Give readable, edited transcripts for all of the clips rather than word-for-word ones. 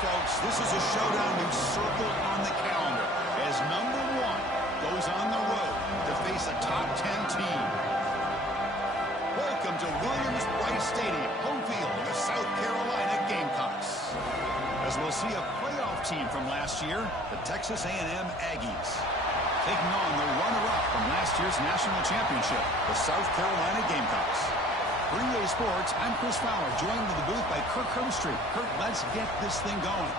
folks, this is a showdown we've circled on the calendar as number 1 goes on the road to face a top 10 team. Welcome to Williams-Brice Stadium, home field of the South Carolina Gamecocks. As we'll see a playoff team from last year, the Texas A&M Aggies, taking on the runner-up from last year's national championship, the South Carolina Gamecocks. For EA Sports, I'm Chris Fowler, joined in the booth by Kirk Herbstreit. Kirk, let's get this thing going.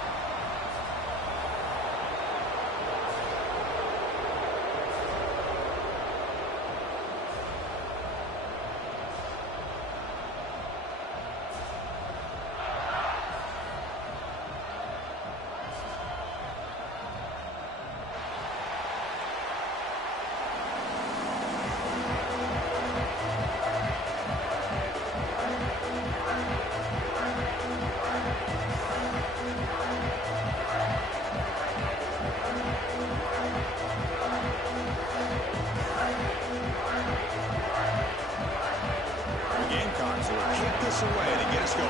Away to get us going.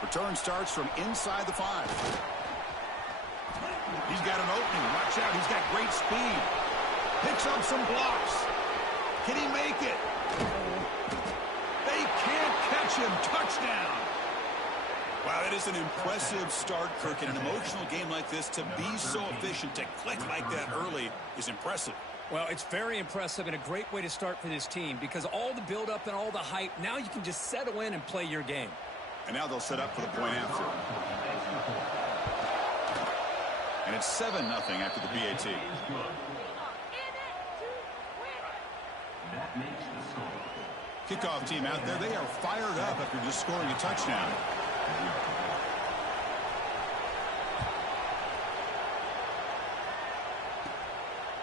Return starts from inside the 5. He's got an opening. Watch out. He's got great speed. Picks up some blocks. Can he make it? They can't catch him. Touchdown. Wow, that is an impressive start, Kirk. In an emotional game like this, to be so efficient, to click like that early is impressive. Well, it's very impressive and a great way to start for this team because all the build-up and all the hype, now you can just settle in and play your game. And now they'll set up for the point after. And it's 7-0 after the PAT. Kickoff team out there, they are fired up after just scoring a touchdown.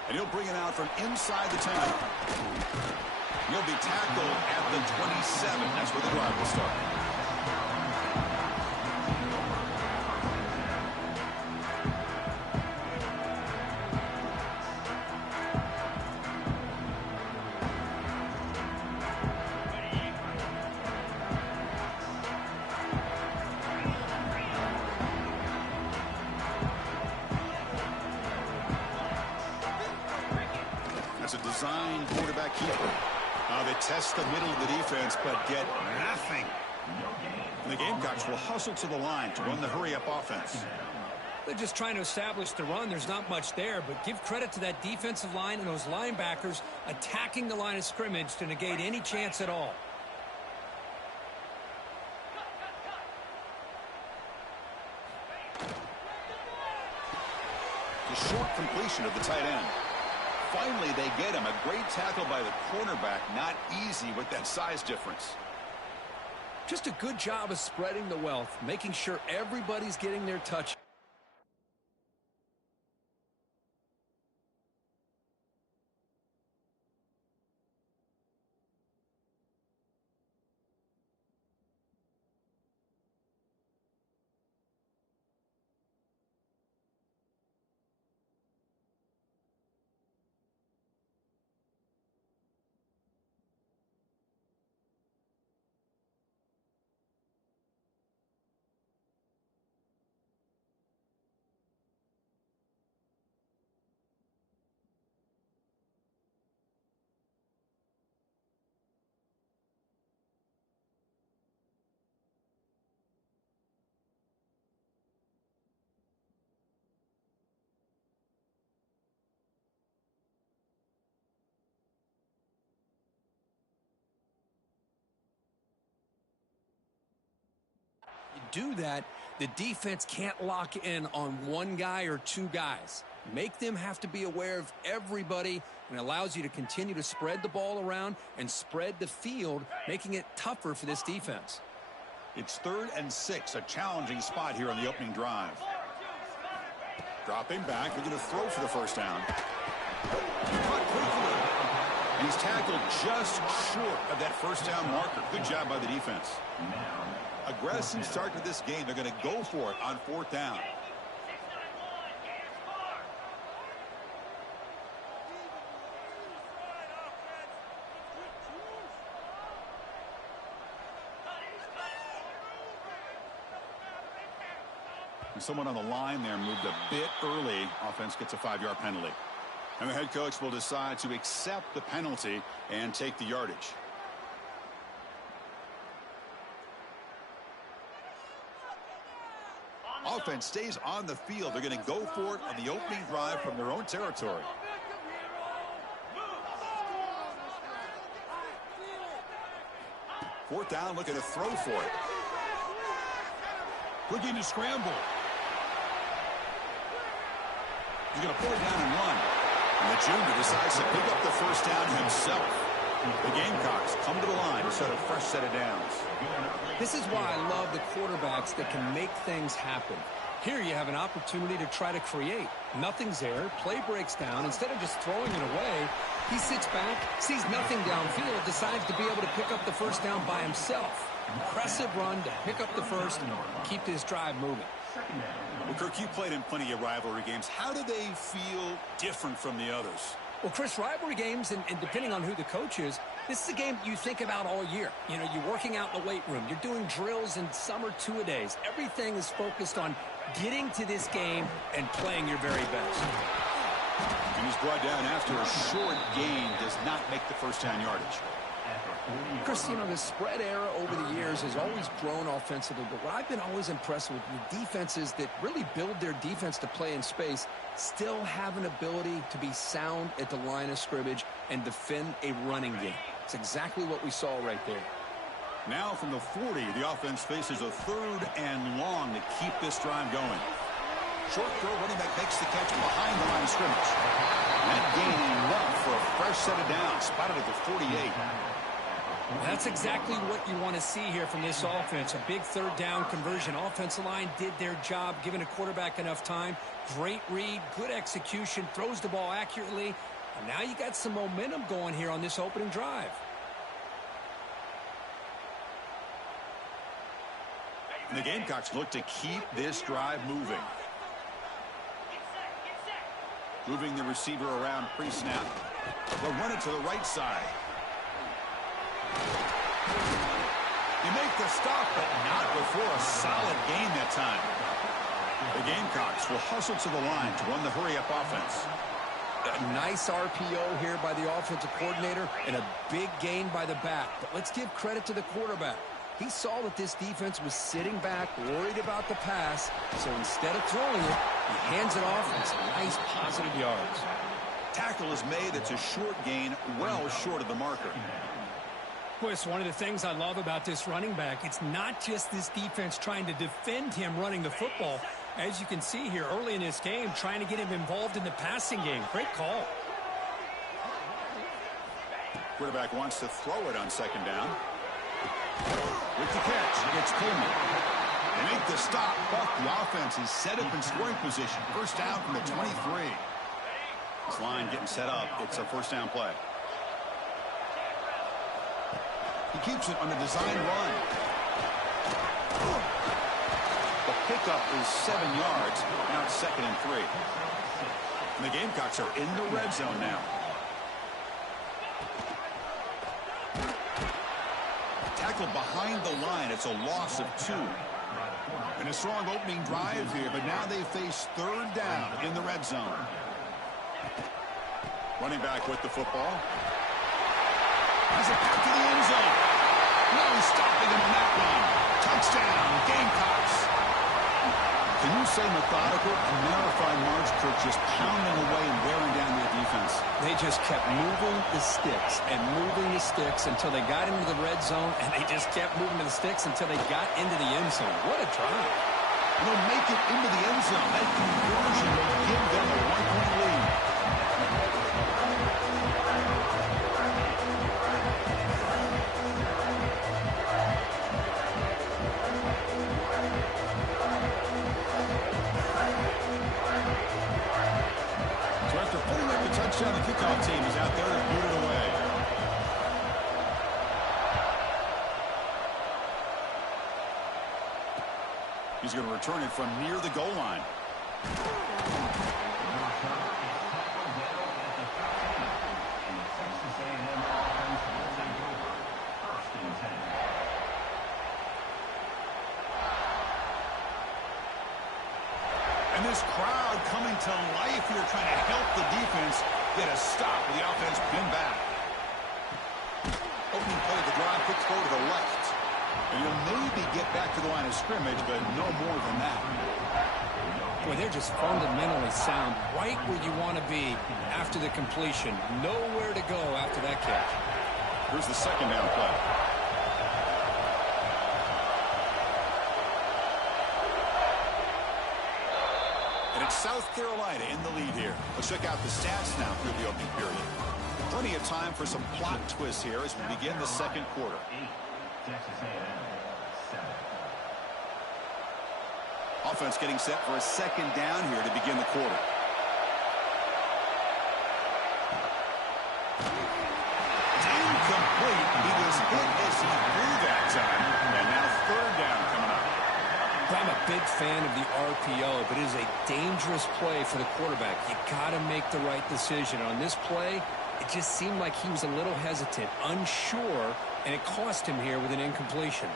And he'll bring it out from inside the 10. He'll be tackled at the 27. That's where the drive will start. That's a design quarterback keeper. They test the middle of the defense, but get nothing. And the Gamecocks will hustle to the line to run the hurry-up offense. They're just trying to establish the run. There's not much there, but give credit to that defensive line and those linebackers attacking the line of scrimmage to negate any chance at all. The short completion of the tight end. Finally, they get him. A great tackle by the cornerback. Not easy with that size difference. Just a good job of spreading the wealth, making sure everybody's getting their touch. Do that, the defense can't lock in on one guy or two guys. Make them have to be aware of everybody, and allows you to continue to spread the ball around and spread the field, making it tougher for this defense. It's 3rd and 6, a challenging spot here on the opening drive. Dropping back, they're going to throw for the first down. Caught quickly. And he's tackled just short of that first down marker. Good job by the defense. Aggressive start to this game. They're going to go for it on 4th down. And someone on the line there moved a bit early. Offense gets a 5-yard penalty. And the head coach will decide to accept the penalty and take the yardage. Offense stays on the field. They're going to go for it on the opening drive from their own territory. Fourth down, looking to throw for it. Looking to scramble. He's going to pull it down and run. And the junior decides to pick up the first down himself. The Gamecocks come to the line to set a fresh set of downs. This is why I love the quarterbacks that can make things happen. Here you have an opportunity to try to create. Nothing's there. Play breaks down. Instead of just throwing it away, he sits back, sees nothing downfield, decides to be able to pick up the first down by himself. Impressive run to pick up the first and keep this drive moving. Well, Kirk, you played in plenty of rivalry games. How do they feel different from the others? Well, Chris, rivalry games, and depending on who the coach is, this is a game you think about all year. You know, you're working out in the weight room. You're doing drills in summer two-a-days. Everything is focused on getting to this game and playing your very best. And he's brought down after a short gain, does not make the first down yardage. Chris, you know, the spread era over the years has always grown offensively, but what I've been always impressed with the defenses that really build their defense to play in space still have an ability to be sound at the line of scrimmage and defend a running game. It's exactly what we saw right there. Now from the 40, the offense faces a 3rd and long to keep this drive going. Short throw, running back makes the catch behind the line of scrimmage. That gain enough for a fresh set of downs, spotted at the 48. That's exactly what you want to see here from this offense. A big 3rd down conversion. Offensive line did their job, giving a quarterback enough time. Great read, good execution, throws the ball accurately. And now you got some momentum going here on this opening drive. And the Gamecocks look to keep this drive moving. Moving the receiver around pre-snap. They'll run it to the right side. You make the stop, but not before a solid gain that time. The Gamecocks will hustle to the line to run the hurry-up offense. A nice RPO here by the offensive coordinator and a big gain by the back. But let's give credit to the quarterback. He saw that this defense was sitting back, worried about the pass, so instead of throwing it, he hands it off and some nice positive yards. Tackle is made. It's a short gain, well short of the marker. Boy, it's one of the things I love about this running back. It's not just this defense trying to defend him running the football. As you can see here early in this game, trying to get him involved in the passing game. Great call. Quarterback wants to throw it on 2nd down. With the catch, it's Coleman. They make the stop, but the offense is set up in scoring position. First down from the 23. This line getting set up. It's a first down play. He keeps it on the design run. The pickup is 7 yards. Now it's 2nd and 3. And the Gamecocks are in the red zone now. Tackled behind the line. It's a loss of 2. And a strong opening drive here, but now they face 3rd down in the red zone. Running back with the football. He's it back to the end zone. No stopping him on that one. Touchdown, Gamecocks. Can you say methodical? A marathon march, Kirk, just pounding away and wearing down their defense. They just kept moving the sticks and moving the sticks until they got into the red zone, and they just kept moving the sticks until they got into the end zone. What a drive. And they'll make it into the end zone. That conversion will give them a 1-point lead. Touchdown, the kickoff team is out there to boot it away. He's going to return it from near the goal line. This crowd coming to life here, trying to help the defense get a stop with the offense pinned back. Opening play of the drive, quick throw to the left. And you'll maybe get back to the line of scrimmage, but no more than that. Boy, they're just fundamentally sound, right where you want to be after the completion. Nowhere to go after that catch. Here's the second down play. And it's South Carolina in the lead here. Let's check out the stats now through the opening period. Plenty of time for some plot twists here as we begin the second quarter. Offense getting set for a second down here to begin the quarter. Incomplete. He was hit as he threw that time. And now third down coming up. I'm a big fan of the RPO, but it is a dangerous play for the quarterback. You got to make the right decision. On this play, it just seemed like he was a little hesitant, unsure, and it cost him here with an incompletion.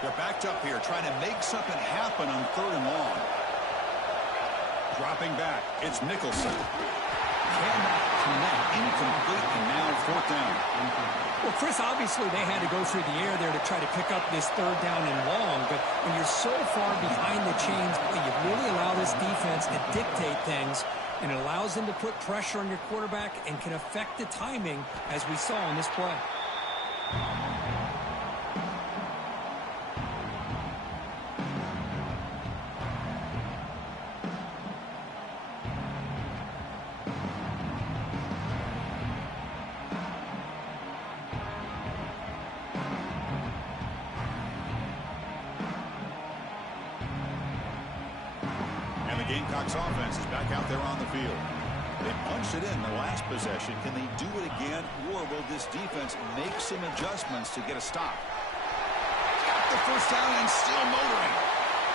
They're backed up here, trying to make something happen on third and long. Dropping back, it's Nicholson. Cannot connect, incomplete, and now fourth down. Well, Chris, obviously they had to go through the air there to try to pick up this third down and long, but when you're so far behind the chains, you really allow this defense to dictate things, and it allows them to put pressure on your quarterback and can affect the timing, as we saw in this play. Gamecocks offense is back out there on the field. They punched it in the last possession. Can they do it again, or will this defense make some adjustments to get a stop? Got the first down and still motoring.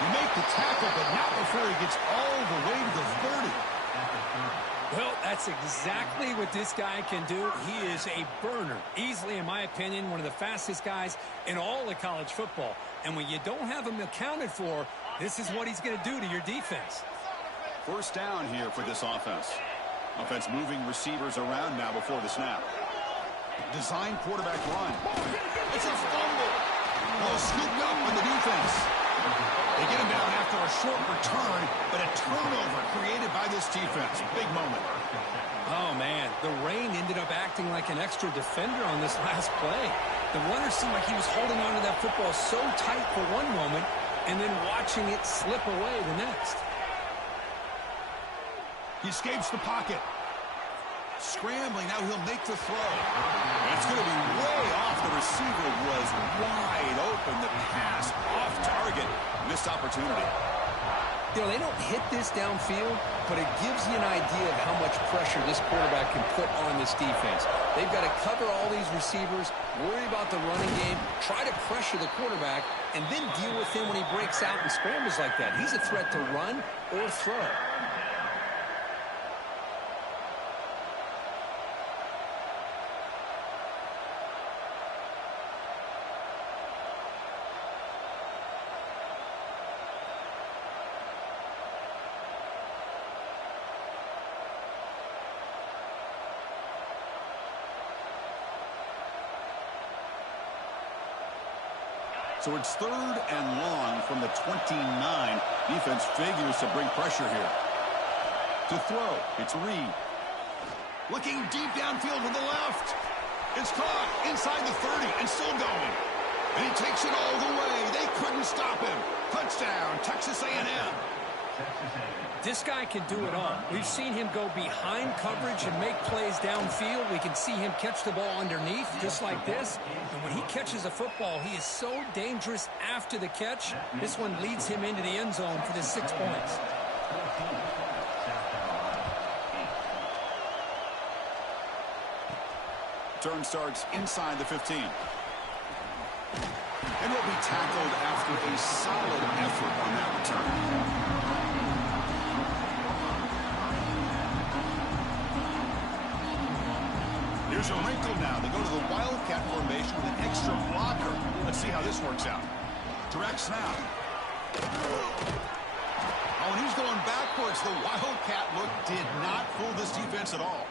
You make the tackle, but not before he gets all the way to the 30. Well, that's exactly what this guy can do. He is a burner. Easily, in my opinion, one of the fastest guys in all of college football. And when you don't have him accounted for, this is what he's going to do to your defense. First down here for this offense. Offense moving receivers around now before the snap. Design quarterback run. It's a fumble. Well, scooped up on the defense. They get him down after a short return, but a turnover created by this defense. Big moment. Oh, man. The rain ended up acting like an extra defender on this last play. The runner seemed like he was holding on to that football so tight for one moment and then watching it slip away the next. He escapes the pocket. Scrambling, now he'll make the throw. And it's going to be way off. The receiver was wide open. The pass off target. Missed opportunity. You know, they don't hit this downfield, but it gives you an idea of how much pressure this quarterback can put on this defense. They've got to cover all these receivers, worry about the running game, try to pressure the quarterback, and then deal with him when he breaks out and scrambles like that. He's a threat to run or throw. So it's third and long from the 29. Defense figures to bring pressure here. To throw, it's Reed. Looking deep downfield to the left. It's caught inside the 30 and still going. And he takes it all the way. They couldn't stop him. Touchdown, Texas A&M. This guy can do it all. We've seen him go behind coverage and make plays downfield. We can see him catch the ball underneath just like this. And when he catches a football, he is so dangerous after the catch. This one leads him into the end zone for the 6 points. Turn starts inside the 15. And will be tackled after a solid effort on that return. Here's a wrinkle now. They go to the Wildcat formation with an extra blocker. Let's see how this works out. Direct snap. Oh, and he's going backwards. The Wildcat look did not fool this defense at all.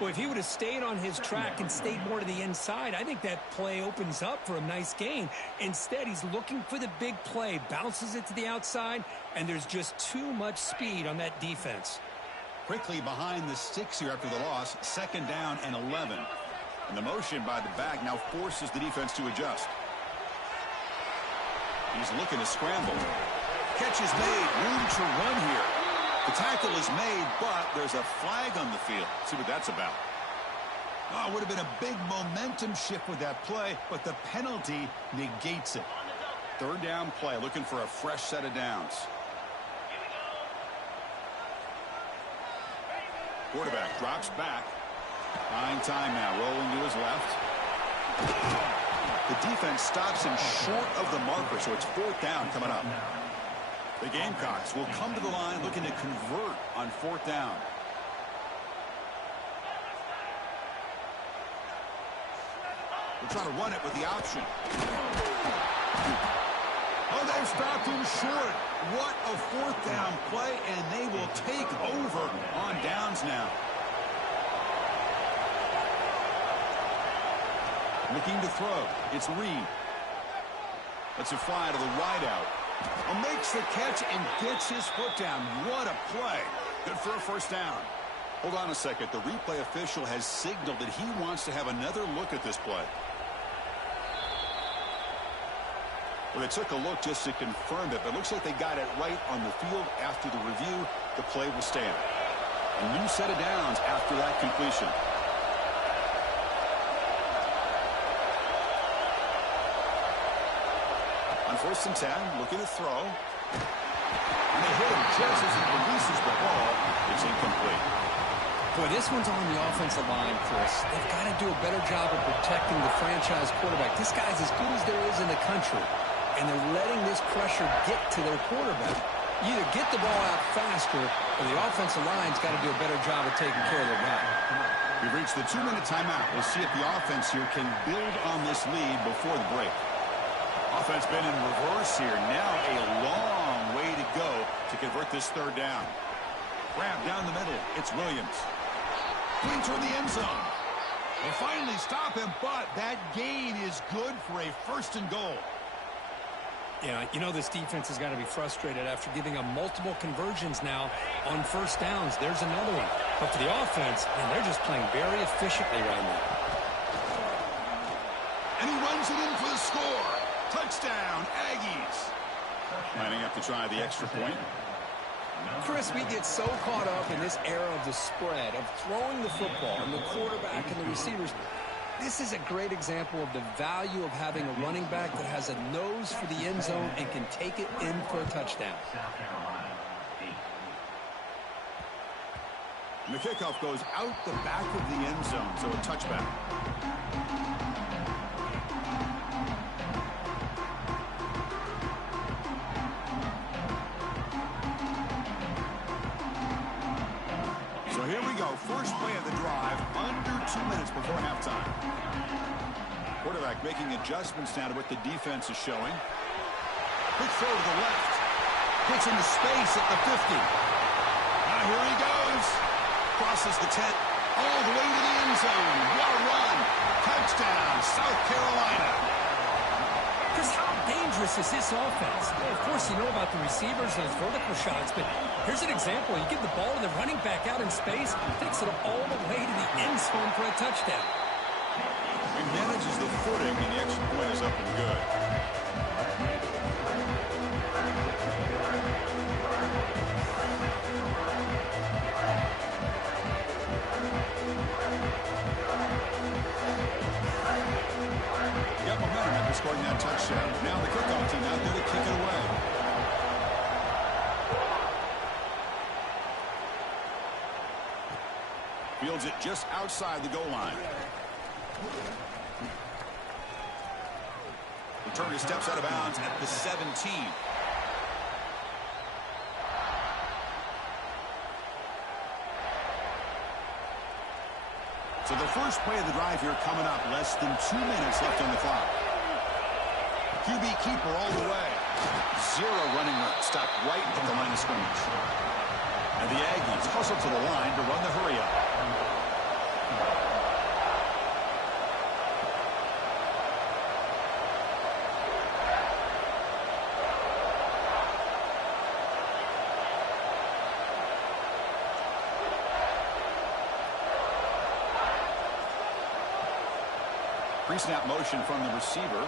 Well, if he would have stayed on his track and stayed more to the inside, I think that play opens up for a nice gain. Instead, he's looking for the big play, bounces it to the outside, and there's just too much speed on that defense. Quickly behind the sticks here after the loss, 2nd down and 11. And the motion by the back now forces the defense to adjust. He's looking to scramble. Catch is made, room to run here. The tackle is made, but there's a flag on the field. See what that's about. Oh, it would have been a big momentum shift with that play, but the penalty negates it. 3rd down play, looking for a fresh set of downs. Quarterback drops back. Buying time now, rolling to his left. The defense stops him short of the marker, so it's 4th down coming up. The Gamecocks will come to the line looking to convert on 4th down. We're trying to run it with the option. Oh, they've stopped him short. What a 4th down play, and they will take over on downs now. Looking to throw. It's Reed. Lets it fly to the wideout. Makes the catch and gets his foot down. What a play. Good for a 1st down. Hold on a second. The replay official has signaled that he wants to have another look at this play. Well, they took a look just to confirm it, but it looks like they got it right on the field. After the review, the play will stand. A new set of downs after that completion. On 1st and 10, looking to throw. And they hit him just as he releases the ball. It's incomplete. Boy, this one's on the offensive line, Chris. They've got to do a better job of protecting the franchise quarterback. This guy's as good as there is in the country, and they're letting this pressure get to their quarterback. You either get the ball out faster, or the offensive line's got to do a better job of taking care of their guy. We've reached the 2-minute timeout. We'll see if the offense here can build on this lead before the break. Offense been in reverse here. Now a long way to go to convert this 3rd down. Grab down the middle. It's Williams. Clean toward the end zone. They finally stop him, but that gain is good for a 1st and goal. Yeah, you know this defense has got to be frustrated after giving up multiple conversions now on 1st downs. There's another one. But for the offense, man, they're just playing very efficiently right now. And he runs it in for the score. Touchdown, Aggies. Lining up to try the extra point. Chris, we get so caught up in this era of the spread, of throwing the football, and the quarterback and the receivers. This is a great example of the value of having a running back that has a nose for the end zone and can take it in for a touchdown. And the kickoff goes out the back of the end zone, so a touchback. So here we go. First play of the drive, under 2 minutes before halftime. Quarterback making adjustments now to what the defense is showing. Quick throw to the left. Gets into space at the 50. Now here he goes. Crosses the 10. All the way to the end zone. What a run. Touchdown, South Carolina. Chris, how dangerous is this offense? Of course, you know about the receivers and those vertical shots, but here's an example. You give the ball to the running back out in space, takes it all the way to the end zone for a touchdown. He manages the footing, and the extra point is up and good. Got momentum after scoring that touchdown. Now the kickoff team out there to kick it away. Fields it just outside the goal line. Returner steps out of bounds at the 17. So the first play of the drive here coming up. Less than 2 minutes left on the clock. QB keeper all the way. Zero running room. Stopped right at the line of scrimmage. And the Aggies hustle to the line to run the hurry-up. Pre-snap motion from the receiver.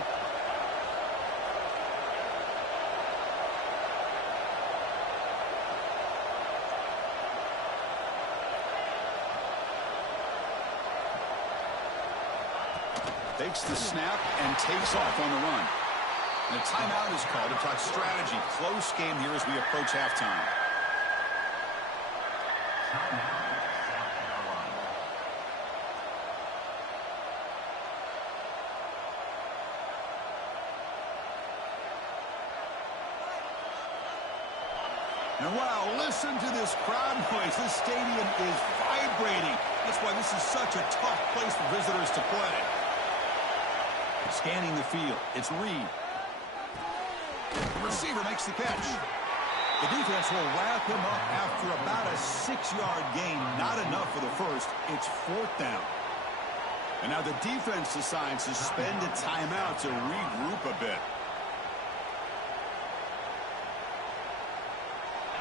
Takes the snap and takes off on the run. And a timeout is called to talk strategy. Close game here as we approach halftime. And wow, listen to this crowd noise. This stadium is vibrating. That's why this is such a tough place for visitors to play. Scanning the field, it's Reed. The receiver makes the catch. The defense will wrap him up after about a 6-yard gain. Not enough for the first. It's 4th down. And now the defense decides to spend a timeout to regroup a bit.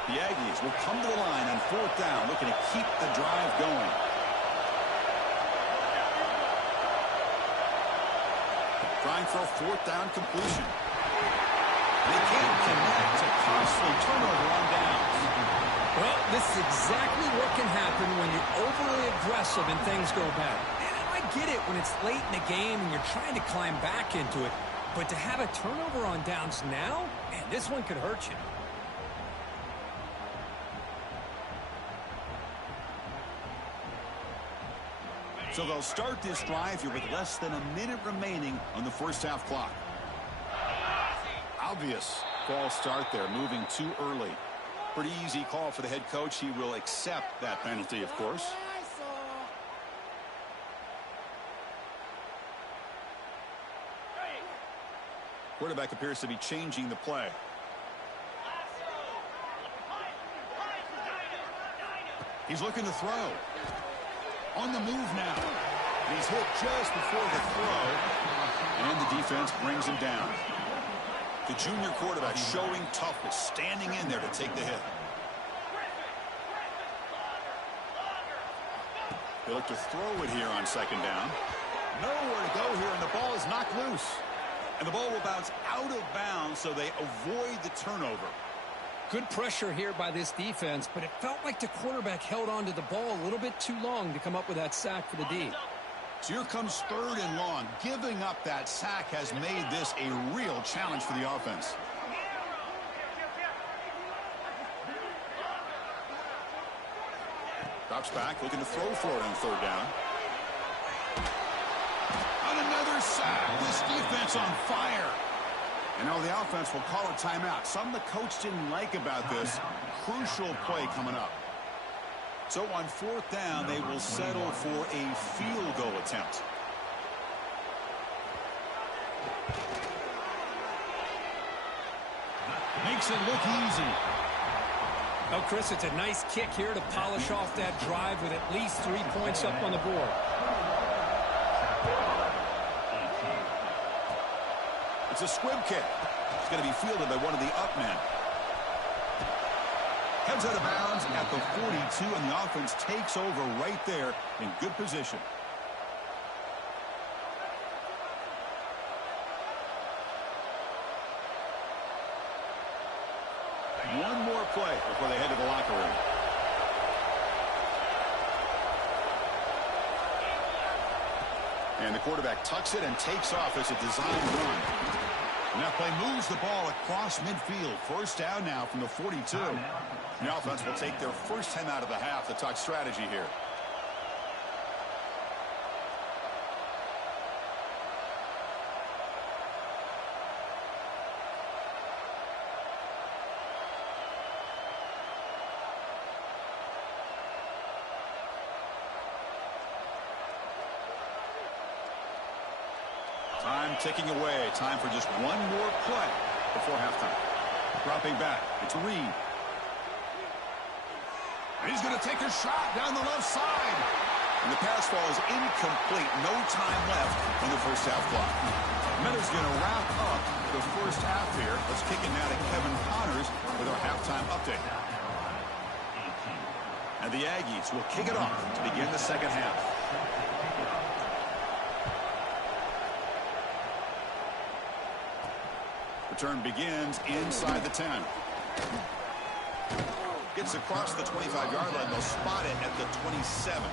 The Aggies will come to the line on 4th down, looking to keep the drive going. Trying for a 4th down completion. They can't connect. A costly turnover on downs. Well, this is exactly what can happen when you're overly aggressive and things go bad. And I get it when it's late in the game and you're trying to climb back into it. But to have a turnover on downs now, man, this one could hurt you. So they'll start this drive here with less than a minute remaining on the first half clock. Obvious false start there, moving too early. Pretty easy call for the head coach. He will accept that penalty, of course. Quarterback appears to be changing the play. He's looking to throw. On the move now. And he's hit just before the throw. And the defense brings him down. The junior quarterback showing toughness, standing in there to take the hit. They look to throw it here on 2nd down. Nowhere to go here, and the ball is knocked loose. And the ball will bounce out of bounds, so they avoid the turnover. Good pressure here by this defense, but it felt like the quarterback held on to the ball a little bit too long to come up with that sack for the D. So here comes 3rd and long. Giving up that sack has made this a real challenge for the offense. Drops back, looking to throw for it on 3rd down. On another sack. This defense on fire. And now the offense will call a timeout. Something the coach didn't like about this. Crucial play coming up. So on 4th down, they will settle for a field goal attempt. Makes it look easy. Oh, Chris, it's a nice kick here to polish off that drive with at least 3 points up on the board. It's a squib kick. It's going to be fielded by one of the up men. Heads out of bounds at the 42, and the offense takes over right there in good position. One more play before they head to the locker room. And the quarterback tucks it and takes off as a design run. And that play moves the ball across midfield. 1st down now from the 42. And the offense will take their first time out of the half to talk strategy here. Time ticking away. Time for just one more play. before halftime. Dropping back. It's Reed. He's going to take a shot down the left side. And the pass falls incomplete. No time left on the first half clock. Miller's going to wrap up the first half here. Let's kick it now to Kevin Connors with our halftime update. And the Aggies will kick it off to begin the second half. Return begins inside the 10. Gets across the 25-yard line. They'll spot it at the 27.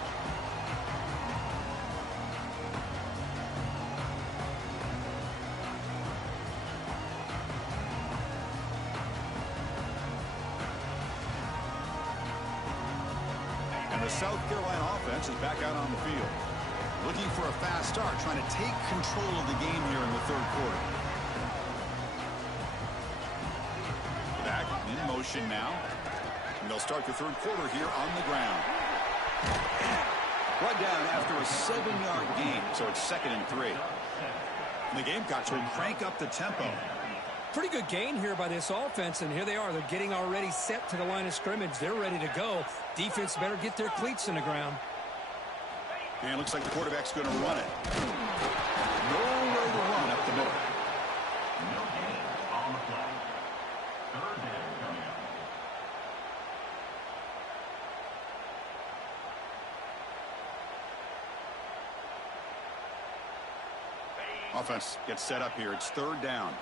And the South Carolina offense is back out on the field. Looking for a fast start, trying to take control of the game here in the third quarter. Back in motion now. And they'll start the third quarter here on the ground. Brought down after a 7-yard gain, so it's 2nd and 3. And the Gamecocks will crank up the tempo. Pretty good gain here by this offense, and here they are. They're getting already set to the line of scrimmage. They're ready to go. Defense better get their cleats in the ground. And it looks like the quarterback's going to run it. Nowhere to run up the middle. Offense gets set up here. It's 3rd down.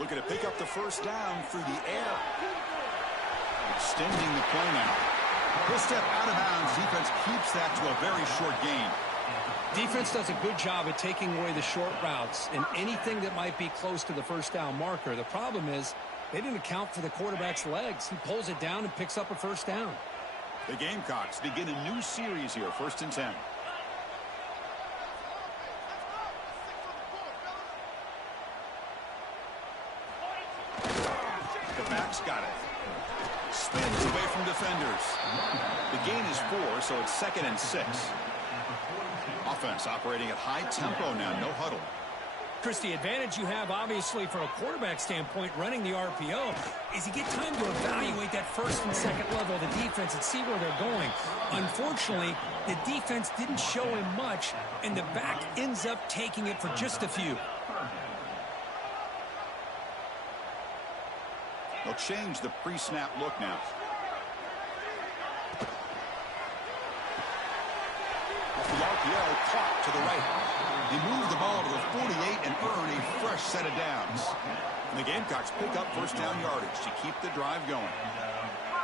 Looking to pick up the first down through the air. Extending the play now. He'll step out of bounds. Defense keeps that to a very short gain. Defense does a good job at taking away the short routes and anything that might be close to the first down marker. The problem is they didn't account for the quarterback's legs. He pulls it down and picks up a first down. The Gamecocks begin a new series here, 1st and 10. The back's got it. Spins away from defenders. The gain is 4, so it's 2nd and 6. Offense operating at high tempo now, no huddle. Chris, the advantage you have, obviously, from a quarterback standpoint, running the RPO, is you get time to evaluate that first and second level of the defense and see where they're going. Unfortunately, the defense didn't show him much, and the back ends up taking it for just a few. They'll change the pre-snap look now. The RPO clock to the right. They move the ball to the 48 and earn a fresh set of downs. And the Gamecocks pick up first down yardage to keep the drive going.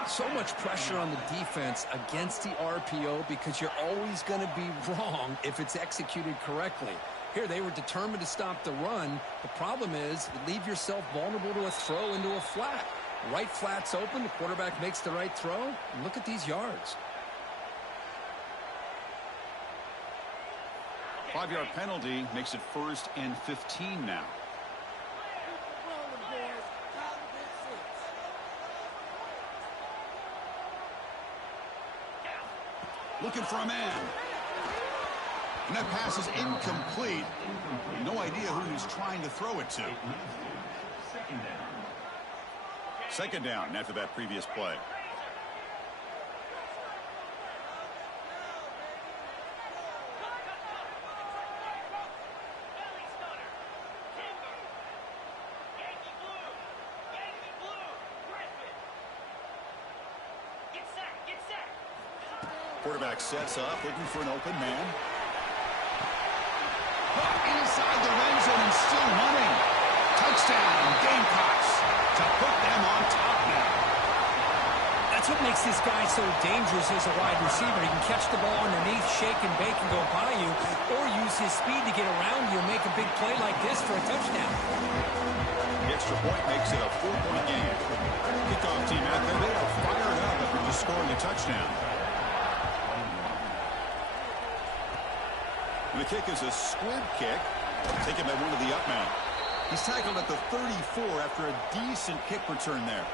So much pressure on the defense against the RPO because you're always going to be wrong if it's executed correctly. Here, they were determined to stop the run. The problem is you leave yourself vulnerable to a throw into a flat. Right flat's open. The quarterback makes the right throw. And look at these yards. 5-yard penalty makes it 1st and 15 now. Looking for a man. And that pass is incomplete. No idea who he's trying to throw it to. 2nd down after that previous play. Quarterback sets up, looking for an open man. Inside the red zone and still running. Touchdown, Gamecocks, to put them on top now. That's what makes this guy so dangerous as a wide receiver. He can catch the ball underneath, shake and bake and go by you, or use his speed to get around you and make a big play like this for a touchdown. The extra point makes it a 4-point game. Kickoff team out there, they are fired up after just scoring a touchdown. The kick is a squib kick. Taken by one of the up men. He's tackled at the 34 after a decent kick return there.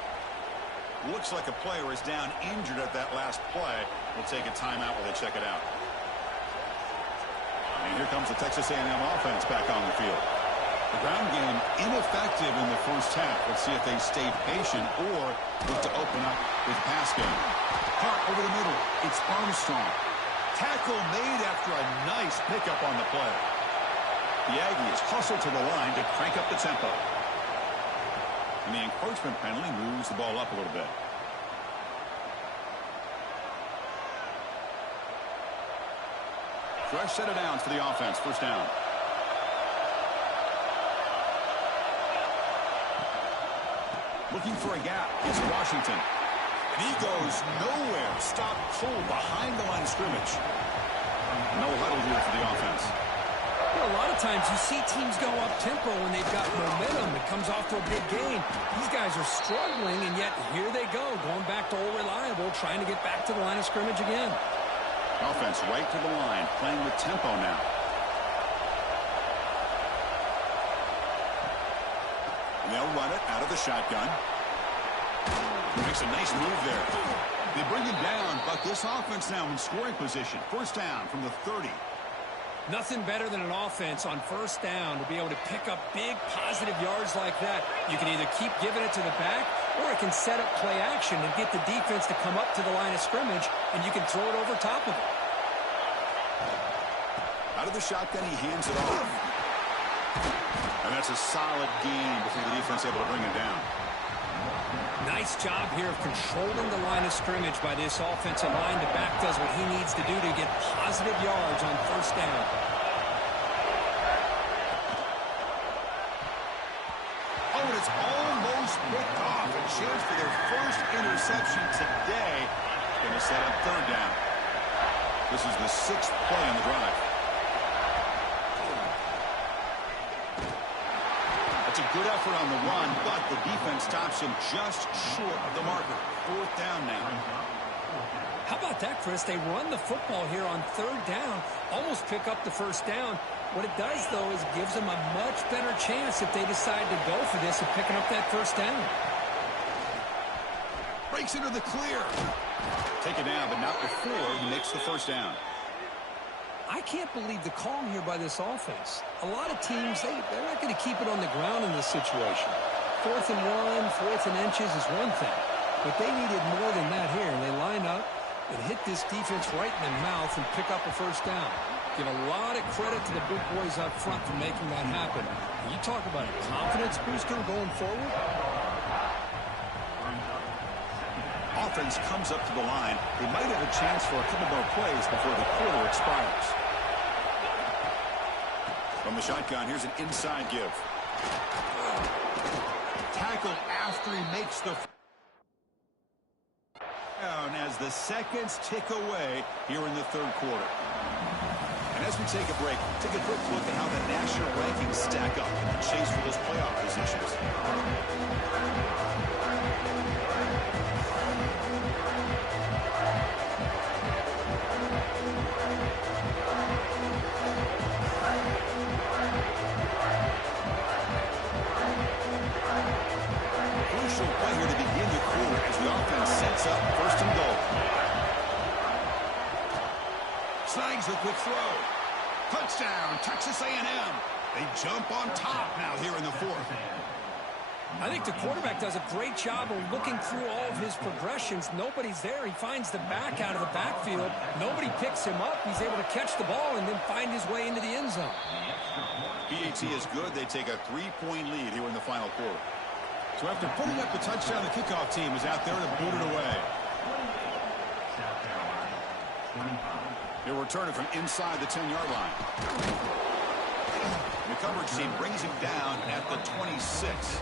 Looks like a player is down injured at that last play. We'll take a timeout while they check it out. And here comes the Texas A&M offense back on the field. The ground game ineffective in the first half. Let's see if they stay patient or look to open up with pass game. Caught over the middle. It's Armstrong. Tackle made after a nice pickup on the play. The Aggies hustle to the line to crank up the tempo. And the encroachment penalty moves the ball up a little bit. Fresh set of downs for the offense. First down. Looking for a gap. It's Washington. And he goes nowhere. Stop cold behind the line of scrimmage. No huddle here for the offense. Well, a lot of times you see teams go up-tempo when they've got momentum. It comes off to a big gain. These guys are struggling, and yet here they go, going back to old reliable, trying to get back to the line of scrimmage again. Offense right to the line, playing with tempo now. And they'll run it out of the shotgun. He makes a nice move there. They bring him down, but this offense now in scoring position. First down from the 30. Nothing better than an offense on first down to be able to pick up big positive yards like that. You can either keep giving it to the back, or it can set up play action and get the defense to come up to the line of scrimmage, and you can throw it over top of it. Out of the shotgun, he hands it off. And that's a solid gain before the defense able to bring it down. Nice job here of controlling the line of scrimmage by this offensive line. The back does what he needs to do to get positive yards on first down. Oh, and it's almost picked off. A chance for their first interception today. Going to set up third down. This is the 6th play on the drive. It's a good effort on the run, but the defense stops him just short of the marker. Fourth down now. How about that, Chris? They run the football here on third down, almost pick up the first down. What it does, though, is it gives them a much better chance if they decide to go for this of picking up that first down. Breaks into the clear. Taken down, but not before he makes the first down. I can't believe the call here by this offense. A lot of teams, they're not going to keep it on the ground in this situation. 4th and 1, 4th and inches is one thing. But they needed more than that here. And they line up and hit this defense right in the mouth and pick up a first down. Give a lot of credit to the big boys up front for making that happen. You talk about a confidence booster going forward. Offense comes up to the line. They might have a chance for a couple more plays before the quarter expires. From the shotgun, here's an inside give. Tackled after he makes the down as the seconds tick away here in the third quarter. And as we take a break, take a quick look at how the national rankings stack up in the chase for those playoff positions. Play here to begin the quarter as the offense sets up first and goal. Snags a quick throw. Touchdown, Texas A&M. They jump on top now here in the fourth. I think the quarterback does a great job of looking through all of his progressions. Nobody's there. He finds the back out of the backfield. Nobody picks him up. He's able to catch the ball and then find his way into the end zone. BAT is good. They take a 3-point lead here in the final quarter. So after putting up the touchdown, the kickoff team is out there to boot it away. He'll return it from inside the 10-yard line. The coverage team brings him down at the 26.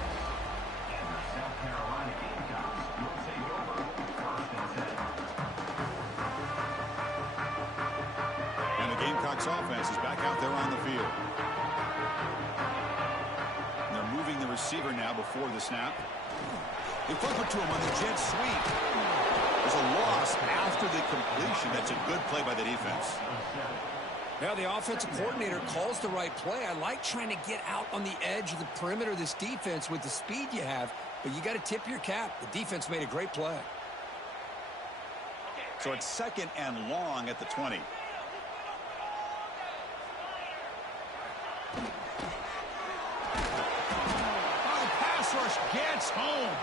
And the Gamecocks offense is back out there on the field. Moving the receiver now before the snap. They flip it to him on the jet sweep. There's a loss after the completion. That's a good play by the defense. Yeah, the offensive coordinator calls the right play. I like trying to get out on the edge of the perimeter of this defense with the speed you have, but you got to tip your cap. The defense made a great play. So it's 2nd and long at the 20. Oh, the pass rush gets home.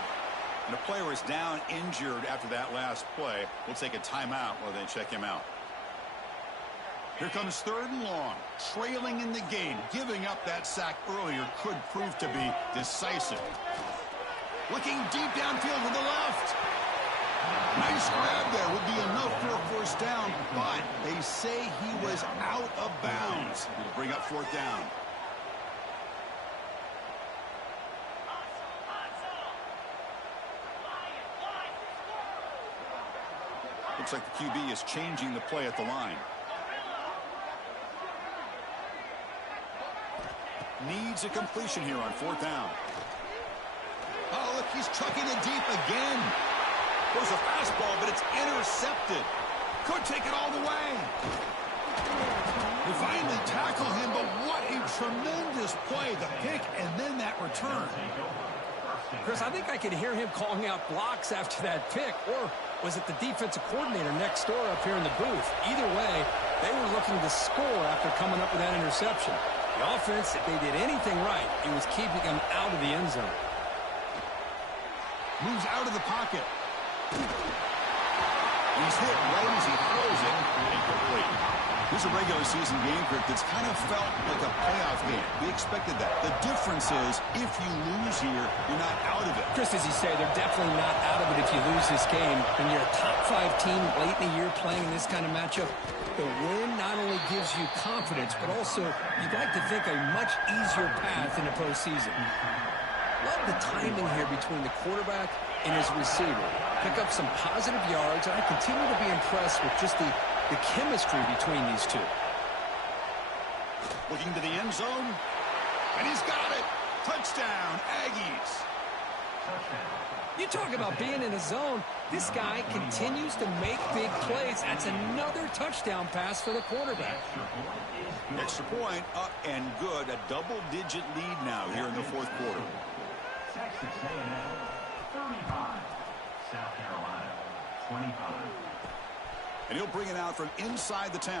And the player is down injured after that last play. We'll take a timeout while they check him out. Here comes 3rd and long. Trailing in the game. Giving up that sack earlier could prove to be decisive. Looking deep downfield to the left. Nice grab there. Would be enough for a 1st down, but they say he was out of bounds. It'll bring up 4th down. Looks like the QB is changing the play at the line. Needs a completion here on 4th down. Oh, look, he's chucking it deep again. There's a fastball, but it's intercepted. Could take it all the way. We finally tackle him, but what a tremendous play. The pick and then that return. Chris, I think I could hear him calling out blocks after that pick, or was it the defensive coordinator next door up here in the booth? Either way, they were looking to score after coming up with that interception. The offense, if they did anything right, it was keeping them out of the end zone. Moves out of the pocket. He's hit right as he throws it. Incomplete. This is a regular season game that's kind of felt like a playoff game. We expected that. The difference is, if you lose here, you're not out of it. Chris, as you say, they're definitely not out of it if you lose this game. When you're a top 5 team late in the year playing in this kind of matchup, the win not only gives you confidence, but also you'd like to think a much easier path in the postseason. Love the timing here between the quarterback and his receiver. Pick up some positive yards, and I continue to be impressed with just the chemistry between these two. Looking to the end zone, and he's got it. Touchdown, Aggies. You talk about being in a zone. This guy continues to make big plays. That's another touchdown pass for the quarterback. Extra point, up and good. A double-digit lead now here in the 4th quarter. Texas A&M 35, South Carolina 25. And he'll bring it out from inside the 10.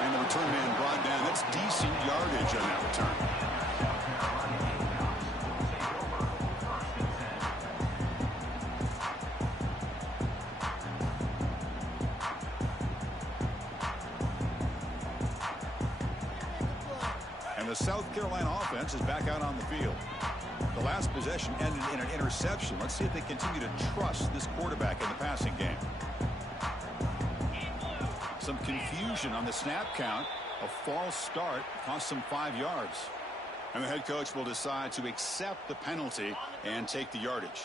And the return man brought down. That's decent yardage on that return. And the South Carolina offense is back out on the field. The last possession ended in an interception. Let's see if they continue to trust this quarterback in the passing game. Some confusion on the snap count. A false start cost them 5 yards. And the head coach will decide to accept the penalty and take the yardage.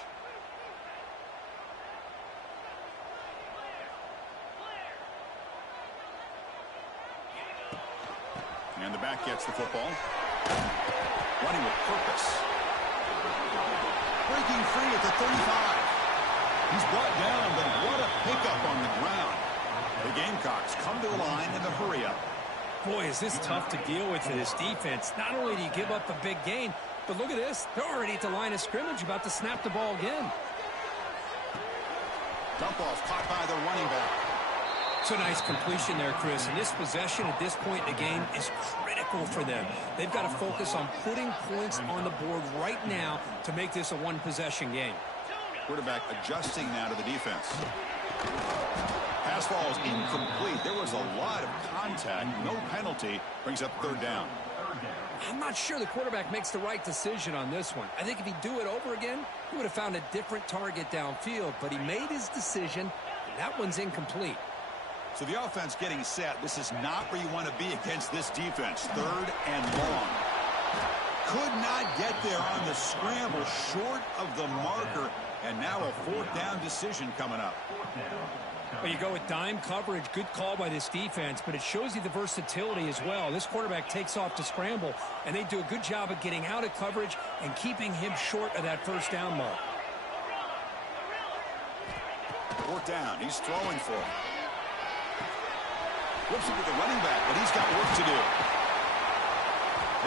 And the back gets the football. Running with purpose. Breaking free at the 35. He's brought down, but what a pickup on the ground. The Gamecocks come to the line in the hurry-up. Boy, is this tough to deal with for this defense. Not only do you give up a big gain, but look at this. They're already at the line of scrimmage, about to snap the ball again. Dump off caught by the running back. It's a nice completion there, Chris. And this possession at this point in the game is critical for them. They've got to focus on putting points on the board right now to make this a one-possession game. Quarterback adjusting now to the defense. Pass ball is incomplete. There was a lot of contact. No penalty. Brings up 3rd down. I'm not sure the quarterback makes the right decision on this one. I think if he'd do it over again, he would have found a different target downfield. But he made his decision, and that one's incomplete. So the offense getting set. This is not where you want to be against this defense. 3rd and long. Could not get there on the scramble, short of the marker. And now a 4th down decision coming up. Well, you go with dime coverage. Good call by this defense, but it shows you the versatility as well. This quarterback takes off to scramble, and they do a good job of getting out of coverage and keeping him short of that 1st down mark. 4th down. He's throwing for it. Flips it to the running back, but he's got work to do.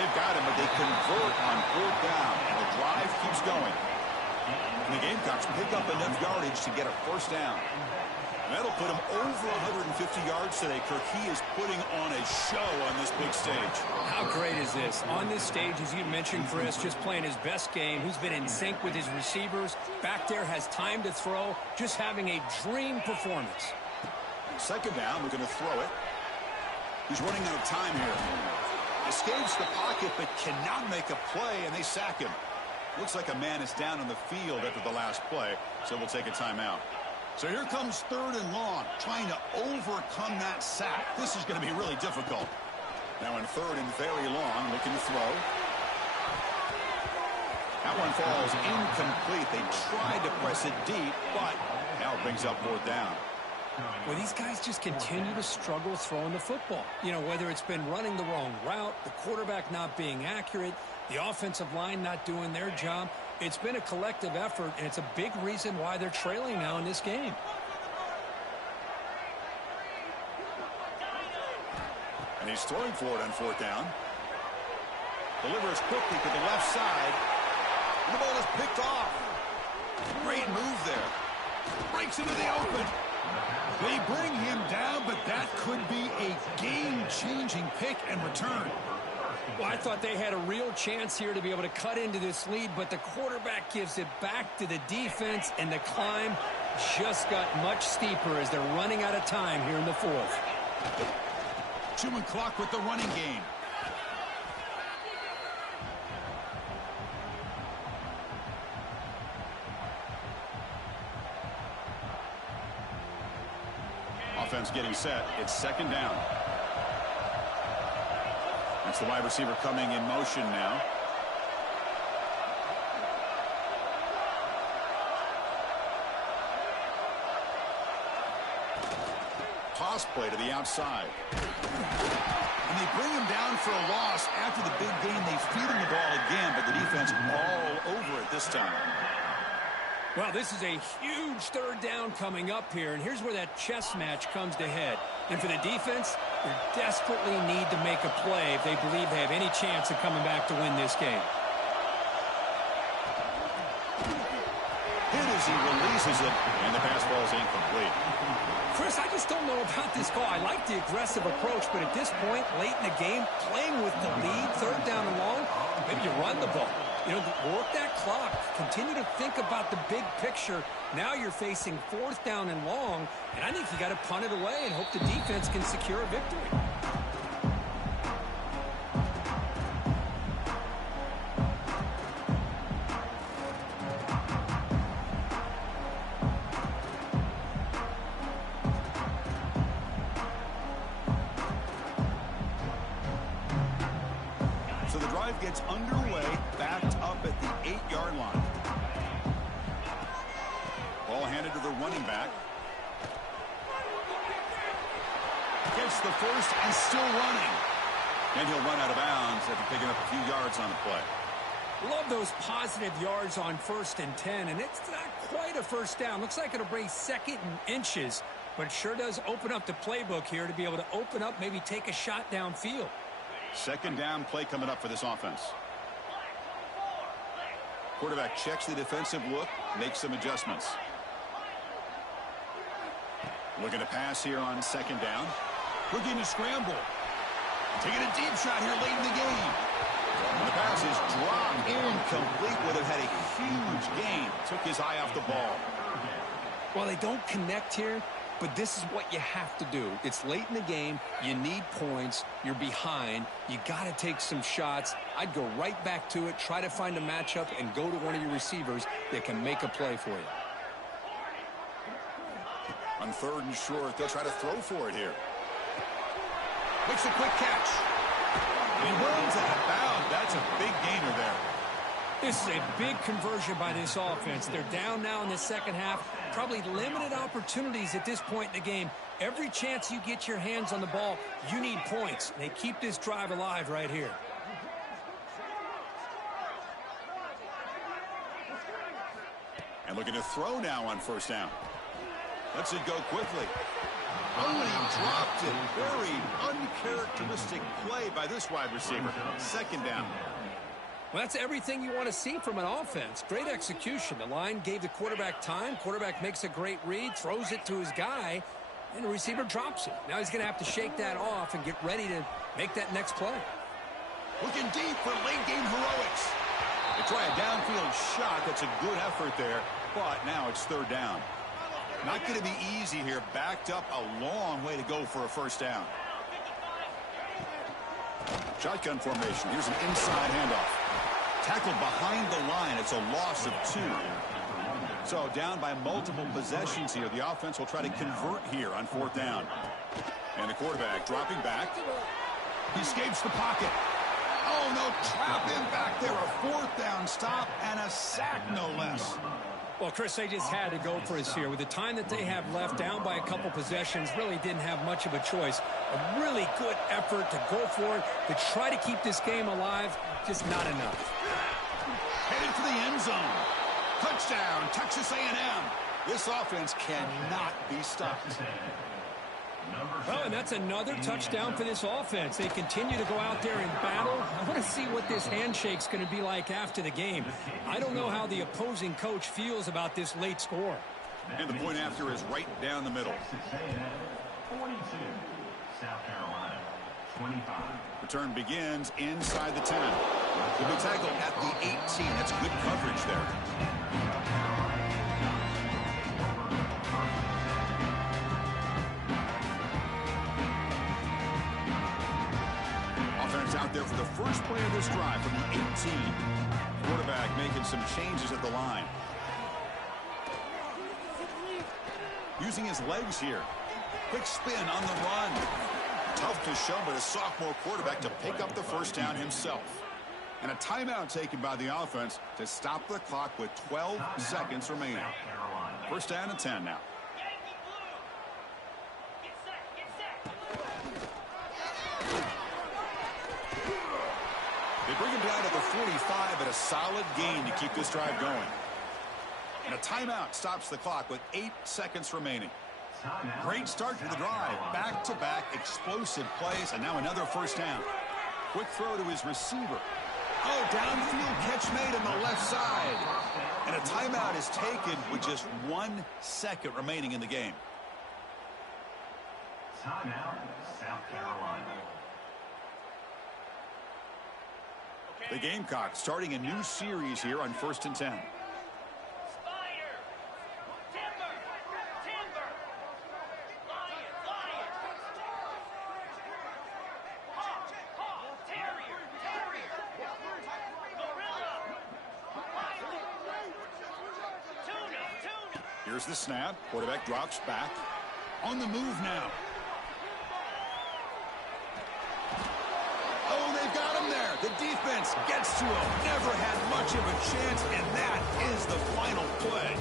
They've got him, but they convert on 4th down, and the drive keeps going. And the Gamecocks pick up enough yardage to get a 1st down. That'll put him over 150 yards today. Kirk, he is putting on a show on this big stage. How great is this? On this stage, as you mentioned, Chris, just playing his best game. He's been in sync with his receivers. Back there, has time to throw. Just having a dream performance. 2nd down, we're going to throw it. He's running out of time here. Escapes the pocket, but cannot make a play, and they sack him. Looks like a man is down on the field after the last play, so we'll take a timeout. So here comes 3rd and long, trying to overcome that sack. This is going to be really difficult. Now in 3rd and very long, looking to throw. That one falls incomplete. They tried to press it deep, but now it brings up 4th down. Well, these guys just continue to struggle throwing the football. You know, whether it's been running the wrong route, the quarterback not being accurate, the offensive line not doing their job. It's been a collective effort, and it's a big reason why they're trailing now in this game. And he's throwing for it on 4th down. Delivers quickly to the left side. And the ball is picked off. Great move there. Breaks into the open. They bring him down, but that could be a game-changing pick and return. Well, I thought they had a real chance here to be able to cut into this lead, but the quarterback gives it back to the defense, and the climb just got much steeper as they're running out of time here in the 4th. Chewing clock with the running game. Offense getting set. It's 2nd down. That's the wide receiver coming in motion now. Toss play to the outside. And they bring him down for a loss. After the big game, they feed him the ball again, but the defense all over it this time. Well, this is a huge 3rd down coming up here, and here's where that chess match comes to head. And for the defense, they desperately need to make a play if they believe they have any chance of coming back to win this game. Hit as he releases it, and the pass falls incomplete. Chris, I just don't know about this call. I like the aggressive approach, but at this point, late in the game, playing with the lead, 3rd down and long, maybe you run the ball. You know, work that clock. Continue to think about the big picture. Now you're facing 4th down and long, and I think you got to punt it away and hope the defense can secure a victory. So the drive gets underway, backed up at the 8-yard line. Ball handed to the running back. Gets the 1st and still running. And he'll run out of bounds after picking up a few yards on the play. Love those positive yards on 1st and 10, and it's not quite a 1st down. Looks like it'll bring 2nd and inches, but it sure does open up the playbook here to be able to open up, maybe take a shot downfield. 2nd down play coming up for this offense. Quarterback checks the defensive look, makes some adjustments. Looking to pass here on 2nd down. Looking to scramble. Taking a deep shot here late in the game. And the pass is dropped incomplete. Would have had a huge gain. Took his eye off the ball. Well, they don't connect here, but this is what you have to do. It's late in the game. You need points. You're behind. You got to take some shots. I'd go right back to it, try to find a matchup, and go to one of your receivers that can make a play for you. On 3rd and short, they'll try to throw for it here. Makes a quick catch. And he runs out of bounds. That's a big gainer there. This is a big conversion by this offense. They're down now in the 2nd half. Probably limited opportunities at this point in the game. Every chance you get your hands on the ball, you need points. They keep this drive alive right here. And looking to throw now on 1st down. Lets it go quickly. Oh, and he dropped it. Very uncharacteristic play by this wide receiver. Second down. Well, that's everything you want to see from an offense. Great execution. The line gave the quarterback time. Quarterback makes a great read, throws it to his guy, and the receiver drops it. Now he's going to have to shake that off and get ready to make that next play. Looking deep for late-game heroics. They try a downfield shot. That's a good effort there, but now it's third down. Not going to be easy here. Backed up a long way to go for a first down. Shotgun formation. Here's an inside handoff. Tackled behind the line. It's a loss of 2. So down by multiple possessions here. The offense will try to convert here on fourth down. And the quarterback dropping back. He escapes the pocket. Oh, no, trap him back there. A fourth down stop and a sack, no less. Well, Chris, they just had to go for us here. With the time that they have left, down by a couple possessions, really didn't have much of a choice. A really good effort to go for it, to try to keep this game alive, just not enough. Headed for the end zone. Touchdown, Texas A&M. This offense cannot be stopped. Oh, and that's another touchdown for this offense. They continue to go out there and battle. I want to see what this handshake's going to be like after the game. I don't know how the opposing coach feels about this late score. And the point after is right down the middle. 42, South Carolina, 25. Return begins inside the 10. He'll be tackled at the 18. That's good coverage there. Offense out there for the first play of this drive from the 18. Quarterback making some changes at the line. Using his legs here. Quick spin on the run. Tough to show by the sophomore quarterback to pick up the first down himself. And a timeout taken by the offense to stop the clock with 12 seconds remaining. First down and 10 now. They bring him down to the 45 at a solid gain to keep this drive going. And a timeout stops the clock with 8 seconds remaining. Great start to the drive. Back-to-back explosive plays, and now another first down. Quick throw to his receiver. Oh, downfield catch made on the left side. And a timeout is taken with just 1 second remaining in the game. Timeout, South Carolina. The Gamecocks starting a new series here on 1st and 10. Here's the snap. Quarterback drops back. On the move now. Oh, they've got him there. The defense gets to him. Never had much of a chance, and that is the final play.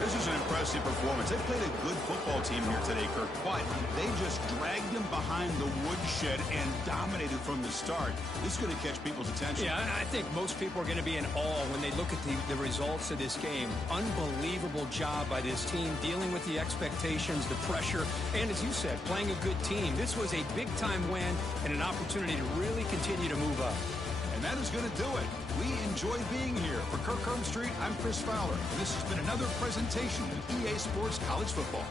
This is an impressive performance. They played a good football team here today, Kirk, but they just dragged him behind the woodshed and dominated from the start. This is going to catch people's attention. Yeah, I think most people are going to be in awe when they look at the results of this game. Unbelievable job by this team, dealing with the expectations, the pressure, and as you said, playing a good team. This was a big-time win and an opportunity to really continue to move up. And that is going to do it. We enjoyed being here. For Kirk Street, I'm Chris Fowler. This has been another presentation of EA Sports College Football.